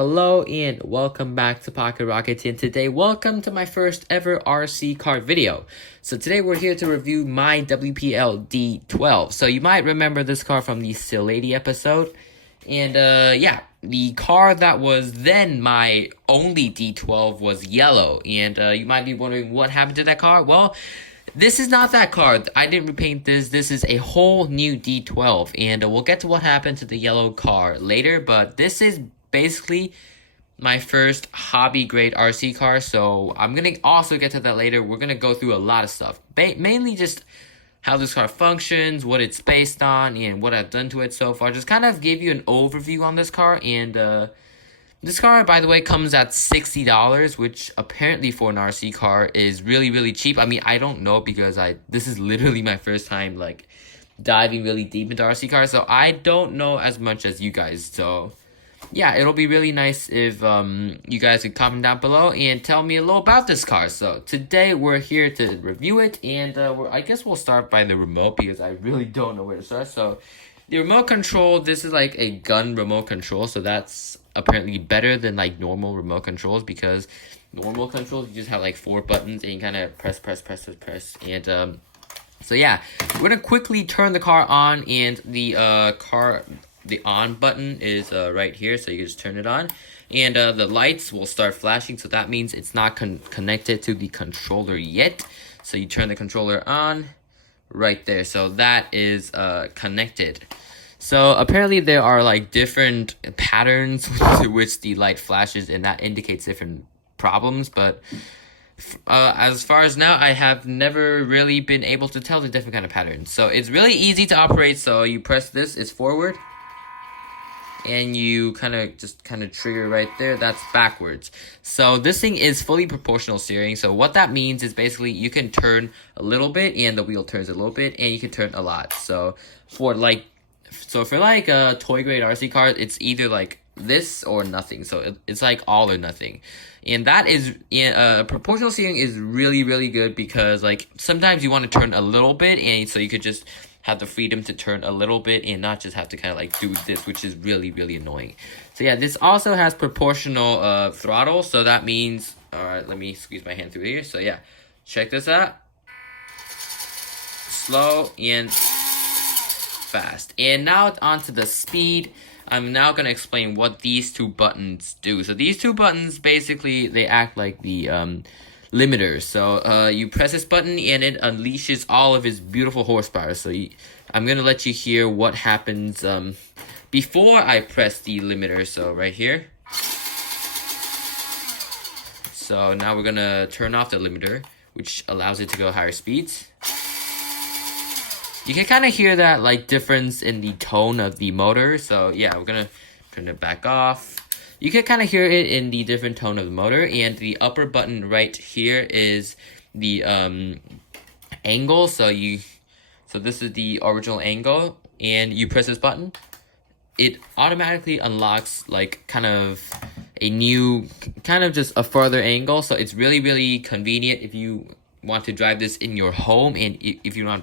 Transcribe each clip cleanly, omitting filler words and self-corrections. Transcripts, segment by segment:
Hello and welcome back to Pocket Rockets, and today welcome to my first ever RC car video. So today we're here to review my WPL D12. So you might remember this car from the Still Lady episode. And yeah, the car that was then my only D12 was yellow. And you might be wondering what happened to that car. Well, this is not that car. I didn't repaint this. This is a whole new D12. And we'll get to what happened to the yellow car later. But this is basically my first hobby grade RC car. So I'm going to also get to that later. We're going to go through a lot of stuff. Mainly just how this car functions, what it's based on, and what I've done to it so far. Just kind of give you an overview on this car. And this car, by the way, comes at $60, which apparently for an RC car is really, really cheap. I mean, I don't know because this is literally my first time, like, diving really deep into RC cars. So I don't know as much as you guys. So yeah, it'll be really nice if you guys could comment down below and tell me a little about this car. So today we're here to review it. And I guess we'll start by the remote because I really don't know where to start. So the remote control, this is like a gun remote control. So that's apparently better than like normal remote controls, because normal controls you just have like 4 buttons and you kind of press. And so yeah, we're gonna quickly turn the car on, and the on button is right here, so you can just turn it on, and the lights will start flashing. So that means it's not connected to the controller yet. So you turn the controller on right there, so that is connected. So apparently there are like different patterns to which the light flashes, and that indicates different problems. But as far as now, I have never really been able to tell the different kind of patterns. So it's really easy to operate. So you press this, it's forward, and you kind of trigger right there. That's backwards. So this thing is fully proportional steering. So what that means is basically you can turn a little bit and the wheel turns a little bit, and you can turn a lot. So for like a toy grade RC car, it's either like this or nothing. So it's like all or nothing. And that is proportional steering is really, really good, because like sometimes you want to turn a little bit, and so you could just have the freedom to turn a little bit and not just have to kind of like do this, which is really, really annoying. So yeah, this also has proportional throttle. So that means, all right, let me squeeze my hand through here. So yeah, check this out. Slow and fast. And now onto the speed. I'm now going to explain what these 2 buttons do. So these 2 buttons, basically, they act like the limiters. So you press this button and it unleashes all of its beautiful horsepower. So I'm going to let you hear what happens before I press the limiter. So right here. So now we're going to turn off the limiter, which allows it to go higher speeds. You can kind of hear that like difference in the tone of the motor. So yeah, we're going to turn it back off. You can kind of hear it in the different tone of the motor. And the upper button right here is the angle. So this is the original angle, and you press this button, it automatically unlocks like kind of a new, kind of just a further angle. So it's really, really convenient if you want to drive this in your home, and if you don't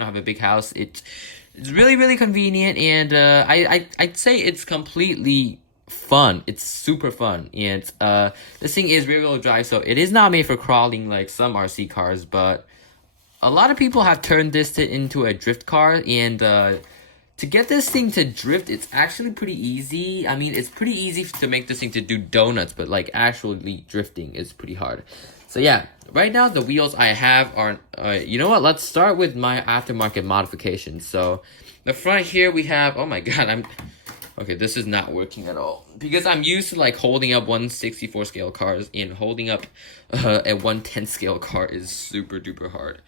have a big house, it's really, really convenient. And I'd say it's completely fun. It's super fun. And this thing is rear-wheel drive, so it is not made for crawling like some RC cars, but a lot of people have turned this into a drift car. And to get this thing to drift, it's actually pretty easy. I mean, it's pretty easy to make this thing to do donuts, but like actually drifting is pretty hard. So yeah, right now the wheels I have are, you know what, let's start with my aftermarket modifications. So the front here we have, oh my god, okay, this is not working at all, because I'm used to like holding up 1/64 scale cars, and holding up a 1/10 scale car is super duper hard.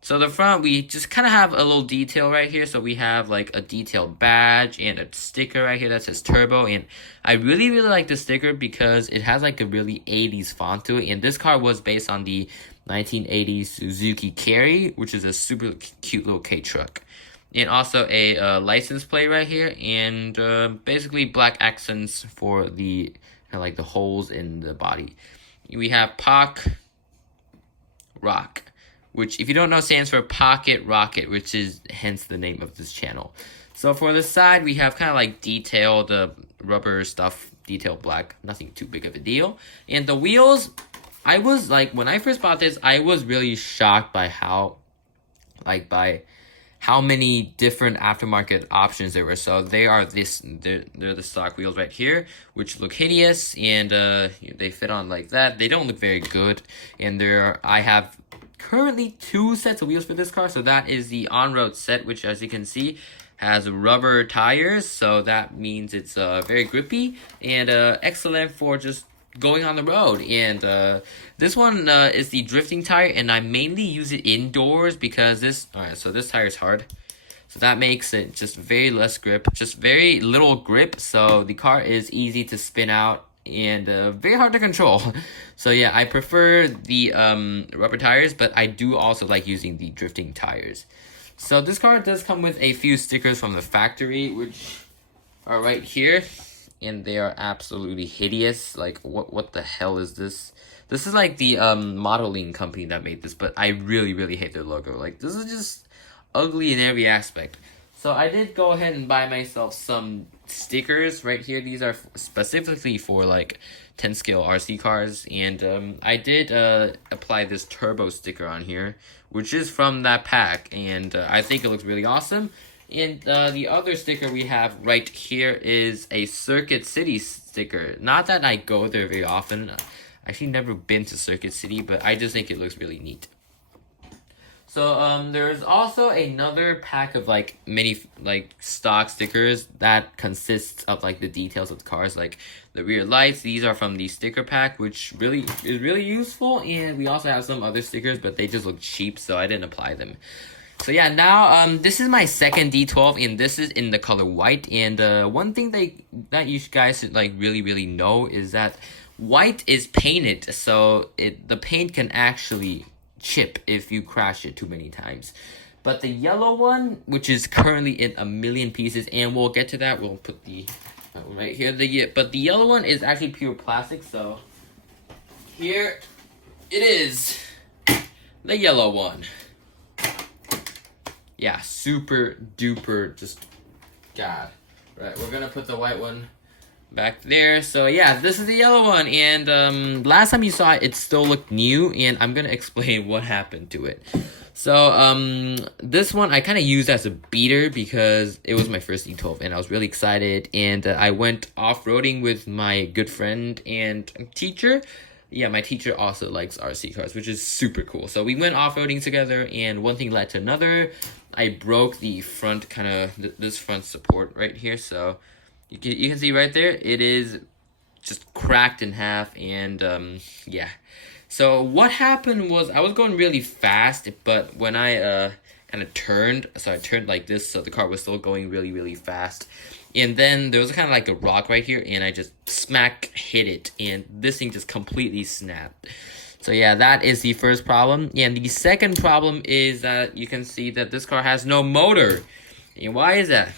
So the front, we just kind of have a little detail right here. So we have like a detailed badge and a sticker right here that says Turbo. And I really, really like the sticker because it has like a really 80s font to it. And this car was based on the 1980s Suzuki Carry, which is a super cute little K truck. And also a license plate right here. And basically black accents for the like the holes in the body. We have POC Rock, which, if you don't know, stands for Pocket Rocket, which is hence the name of this channel. So for the side, we have kind of like detailed rubber stuff detail black, nothing too big of a deal. And the wheels, I was like, when I first bought this, I was really shocked by how many different aftermarket options there were. So they're the stock wheels right here, which look hideous, and they fit on like that. They don't look very good, and I have currently 2 sets of wheels for this car. So that is the on-road set, which, as you can see, has rubber tires, so that means it's very grippy and excellent for just going on the road. And this one is the drifting tire, and I mainly use it indoors because this tire is hard, so that makes it just very very little grip, so the car is easy to spin out and very hard to control. So yeah, I prefer the rubber tires, but I do also like using the drifting tires. So this car does come with a few stickers from the factory, which are right here, and they are absolutely hideous. Like, what the hell is this? This is like the modeling company that made this, but I really, really hate their logo. Like, this is just ugly in every aspect. So I did go ahead and buy myself some stickers right here. These are specifically for like 10 scale RC cars, and I did apply this turbo sticker on here, which is from that pack, and I think it looks really awesome. And the other sticker we have right here is a Circuit City sticker. Not that I go there very often. I've actually never been to Circuit City, but I just think it looks really neat. So there's also another pack of like many stock stickers that consists of like the details of the cars, like the rear lights. These are from the sticker pack, which really is really useful. And we also have some other stickers, but they just look cheap, so I didn't apply them. So yeah, now this is my second D12, and this is in the color white. And one thing that you guys should like really know is that white is painted, so the paint can actually chip if you crash it too many times. But the yellow one, which is currently in a million pieces, and we'll get to that, we'll put the right here. But the yellow one is actually pure plastic, so here it is, the yellow one. Yeah, super duper, just God. Right, we're gonna put the white one back there. So yeah, this is the yellow one, and last time you saw it, it still looked new, and I'm gonna explain what happened to it. So this one I kind of used as a beater because it was my first D12, and I was really excited, and I went off-roading with my good friend and teacher. Yeah, my teacher also likes RC cars, which is super cool. So we went off-roading together, and one thing led to another. I broke the front this front support right here, so you can see right there, it is just cracked in half, and yeah. So what happened was I was going really fast, but when I kind of turned, so I turned like this, so the car was still going really fast. And then there was kind of like a rock right here, and I just smack hit it, and this thing just completely snapped. So yeah, that is the first problem. And the second problem is that you can see that this car has no motor. And why is that?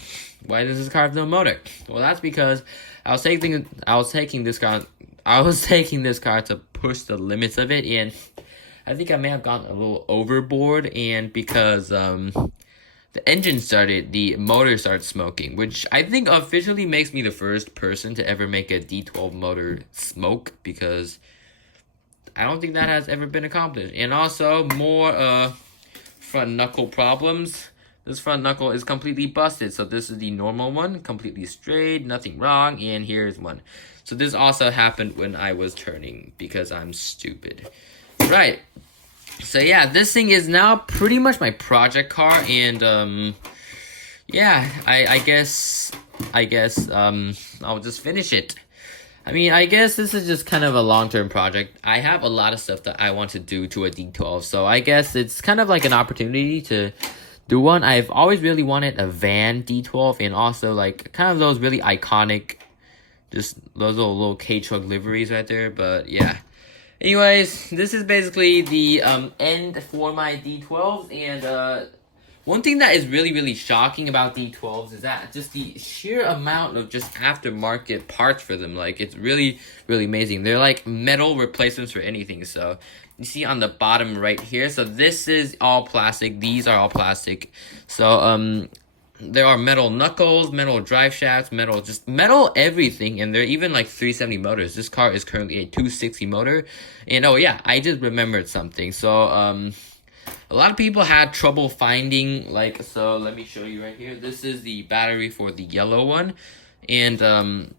Why does this car have no motor? Well, that's because I was taking this car to push the limits of it, and I think I may have gone a little overboard, and because the engine started, the motor started smoking, which I think officially makes me the first person to ever make a D12 motor smoke, because I don't think that has ever been accomplished. And also more front knuckle problems. This front knuckle is completely busted. So this is the normal one, completely straight, nothing wrong, and here's one. So this also happened when I was turning because I'm stupid. Right. So yeah, this thing is now pretty much my project car, and yeah, I guess I'll just finish it. I mean, I guess this is just kind of a long-term project. I have a lot of stuff that I want to do to a D12, so I guess it's kind of like an opportunity to do one. I've always really wanted a van D12, and also like kind of those really iconic, just those little K-Truck liveries right there, but yeah. Anyways, this is basically the end for my D12s, and one thing that is really shocking about D12s is that just the sheer amount of just aftermarket parts for them. Like, it's really amazing. They're like metal replacements for anything. So you see on the bottom right here, so this is all plastic. These are all plastic. So there are metal knuckles, metal drive shafts, metal everything, and there are even like 370 motors. This car is currently a 260 motor, and oh yeah, I just remembered something. So a lot of people had trouble finding, like, so let me show you right here. This is the battery for the yellow one, and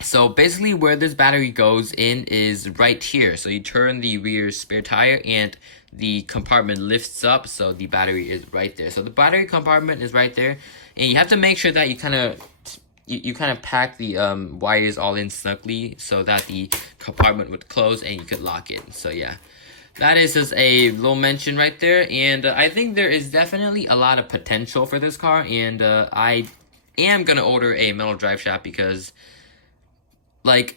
so basically where this battery goes in is right here. So you turn the rear spare tire and the compartment lifts up, so the battery is right there. So the battery compartment is right there, and you have to make sure that you kind of pack the wires all in snugly so that the compartment would close and you could lock it. So yeah, that is just a little mention right there, and I think there is definitely a lot of potential for this car, and I am gonna order a metal drive shaft because, like,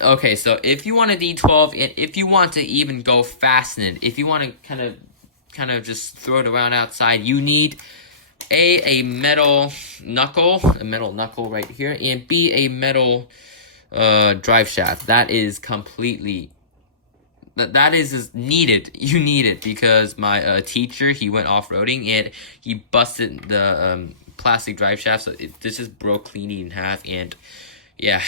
okay, so if you want a D12, and if you want to even go fast in it, if you want to kind of just throw it around outside, you need a metal knuckle right here, and B, a metal drive shaft. That is completely, that is needed. You need it because my teacher, he went off-roading and he busted the plastic drive shaft, so this just broke cleanly in half, and yeah,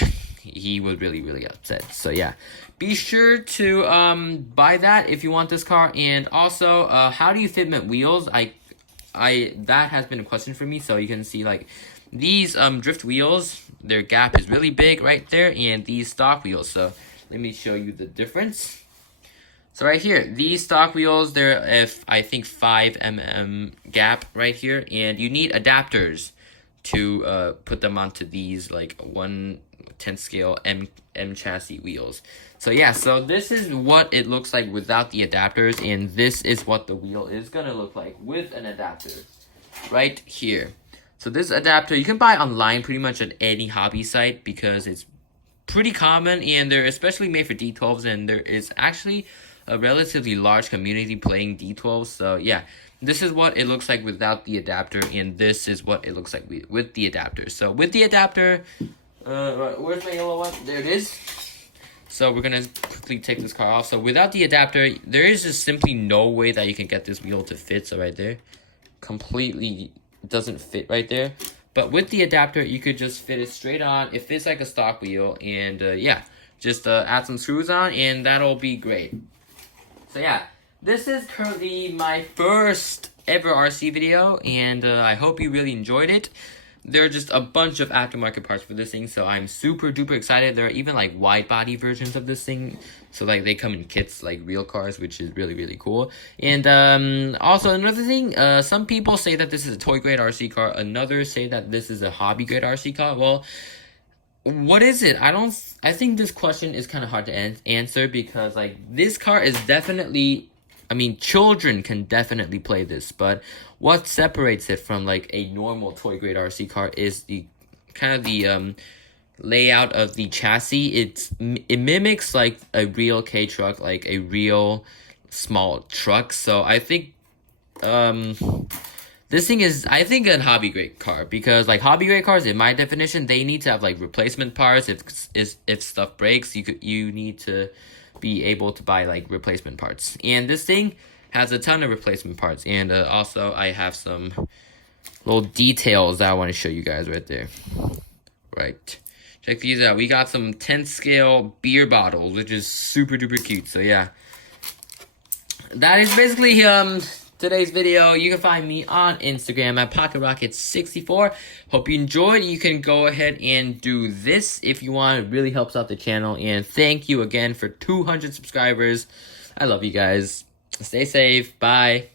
he was really upset. So yeah, be sure to buy that if you want this car. And also, how do you fitment wheels? That has been a question for me. So you can see, like, these drift wheels, their gap is really big right there, and these stock wheels. So let me show you the difference. So right here, these stock wheels, they're I think 5 mm gap right here, and you need adapters to put them onto these, like, 1/10 scale M chassis wheels. So yeah, so this is what it looks like without the adapters, and this is what the wheel is gonna look like with an adapter right here. So this adapter you can buy online pretty much at any hobby site because it's pretty common, and they're especially made for D12s, and there is actually a relatively large community playing D12s. So yeah, this is what it looks like without the adapter, and this is what it looks like with the adapter. So with the adapter, where's my yellow one? There it is. So we're gonna quickly take this car off. So without the adapter, there is just simply no way that you can get this wheel to fit. So right there, completely doesn't fit right there. But with the adapter, you could just fit it straight on. It fits like a stock wheel, and yeah, just add some screws on, and that'll be great. So yeah, this is currently my first ever RC video, and I hope you really enjoyed it. There are just a bunch of aftermarket parts for this thing, so I'm super duper excited. There are even like wide body versions of this thing, so like they come in kits like real cars, which is really cool. And also another thing, some people say that this is a toy grade RC car, others say that this is a hobby grade RC car. Well, what is it? I think this question is kind of hard to answer because, like, this car is definitely, I mean, children can definitely play this, but what separates it from like a normal toy grade RC car is the kind of the layout of the chassis. It mimics like a real K truck, like a real small truck. So I think this thing is, I think, a hobby grade car, because like hobby grade cars, in my definition, they need to have like replacement parts. If stuff breaks, you need to be able to buy like replacement parts, and this thing has a ton of replacement parts. And also I have some little details that I want to show you guys right there. Right, check these out. We got some 10 scale beer bottles, which is super duper cute. So yeah, that is basically today's video. You can find me on Instagram at PocketRocket64. Hope you enjoyed. You can go ahead and do this if you want. It really helps out the channel. And thank you again for 200 subscribers. I love you guys. Stay safe. Bye.